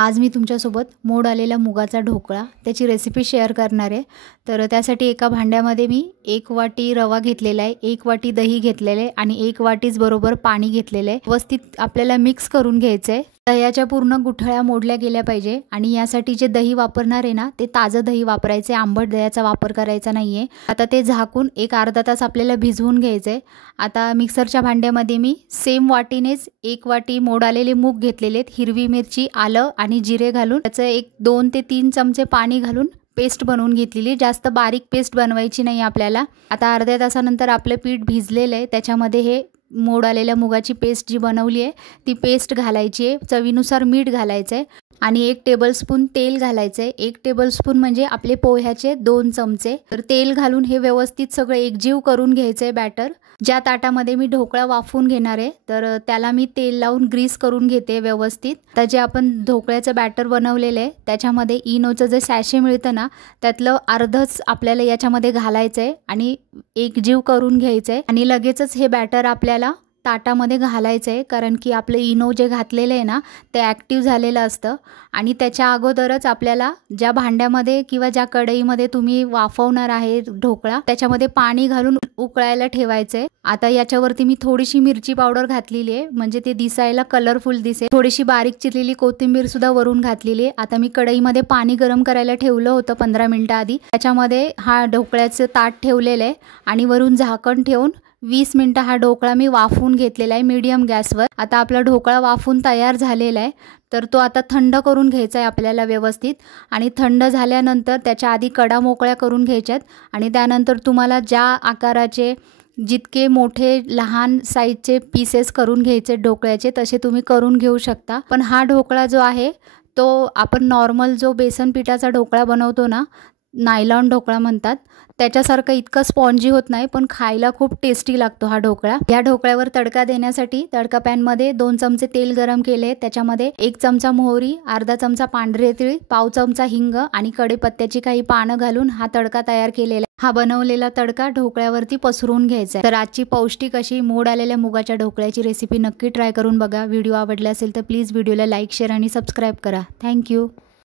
आज मी तुमच्यासोबत मोड आलेला मुगाचा ढोकळा त्याची रेसिपी शेअर करणार आहे। तर त्यासाठी एका भांड्यामध्ये मी 1 वाटी रवा घेतलेला आहे, 1 वाटी दही घेतलेले आहे आणि 1 वाटीच बरोबर पाणी घेतलेले आहे। व्यवस्थित आपल्याला मिक्स करून घ्यायचे आहे। दह्याच्या पूर्ण गुठळ्या मोडल्या गेल्या पाहिजे आणि यासाठी जे दही वापरणार आहे ना ते ताजं दही वापरायचे, आंबट दह्याचा वापर करायचा नाहीये। आता ते झाकून एक अर्धा तास आपल्याला भिजवून घ्यायचे। आता मिक्सरच्या भांड्यामध्ये मी सेम वाटीनेच 1 वाटी मोड आलेले मूग घेतलेले आहेत, हिरवी मिरची, आलं आणि जिरे घालून त्याचं 2 ते 3 चमचे पाणी घालून पेस्ट बनवून घेतलेली। जास्त बारीक पेस्ट बनवायची नाही आपल्याला। आता अर्ध्या तासानंतर आपले पीठ भिजलेलं आहे, त्याच्यामध्ये हे मोड आलेल्या मुगाची पेस्ट जी बनवली आहे ती पेस्ट घालायची आहे। चवीनुसार मीठ घालायचं आहे आणि 1 टेबलस्पून तेल घालायचं आहे। 1 टेबलस्पून म्हणजे आपले पोह्याचे 2 चमचे। तर तेल घालून हे व्यवस्थित सगळं एकजीव करून घ्यायचं आहे बॅटर। ज्या ताटामध्ये मी ढोकळा वाफवून घेणार आहे तर त्याला मी तेल लावून ग्रीस करून घेते व्यवस्थित। तर जे आपण ढोकळ्याचं बॅटर बनवलेलं आहे त्याच्यामध्ये इनोचं जे सॅशे मिळतं ना त्यातलं अर्धच आपल्याला याच्यामध्ये घालायचं आहे आणि एकजीव करून घ्यायचं आहे आणि लगेचच हे बॅटर आपल्याला ताटामध्ये घालायचं आहे, कारण की आपलं इनो जे घातलेलं आहे ना ते ॲक्टिव्ह झालेलं असतं आणि त्याच्या अगोदरच आपल्याला ज्या भांड्यामध्ये किंवा ज्या कढईमध्ये तुम्ही वाफवणार आहे ढोकळा त्याच्यामध्ये पाणी घालून उकळायला ठेवायचं आहे। आता याच्यावरती मी थोडीशी मिरची पावडर घातलेली आहे म्हणजे ते दिसायला कलरफुल दिसेल। थोडीशी बारीक चिरलेली कोथिंबीर सुद्धा वरून घातलेली आहे। आता मी कढईमध्ये पाणी गरम करायला ठेवलं होतं 15 मिनिटं आधी। त्याच्यामध्ये हा ढोकळ्याचं ताट ठेवलेलं आहे आणि वरून झाकण ठेवून 20 मिनिटं हा ढोकळा मी वाफवून घेतलेला आहे मीडियम गॅसवर। आता आपला ढोकळा वाफवून तयार झालेला आहे, तर तो आता थंड करून घ्यायचा आहे आपल्याला व्यवस्थित आणि थंड झाल्यानंतर त्याच्या आधी कडा मोकळ्या करून घ्यायच्यात आणि त्यानंतर तुम्हाला ज्या आकाराचे जितके मोठे लहान साईजचे पीसेस करून घ्यायचे ढोकळ्याचे तसे तुम्ही करून घेऊ शकता। पण हा ढोकळा जो आहे तो आपण नॉर्मल जो बेसन पिठाचा ढोकळा बनवतो ना, नायलॉन ढोकळा म्हणतात, त्याच्यासारखं इतकं स्पॉन्जी होत नाही पण खायला खूप टेस्टी लागतो हा ढोकळा। या ढोकळ्यावर तडका देण्यासाठी तडका पॅनमध्ये 2 चमचे तेल गरम केले, त्याच्यामध्ये 1 चमचा मोहरी, अर्धा चमचा पांढरे तीळ, पाव चमचा हिंग आणि कढीपत्त्याची काही पानं घालून हा तडका तयार केलेला आहे। हा बनवलेला तडका ढोकळ्यावरती पसरवून घ्यायचा आहे। तर आजची पौष्टिक अशी मोड आलेल्या मुगाच्या ढोकळ्याची रेसिपी नक्की ट्राय करून बघा। व्हिडिओ आवडला असेल तर प्लीज व्हिडिओला लाईक, शेअर आणि सबस्क्राईब करा। थँक्यू।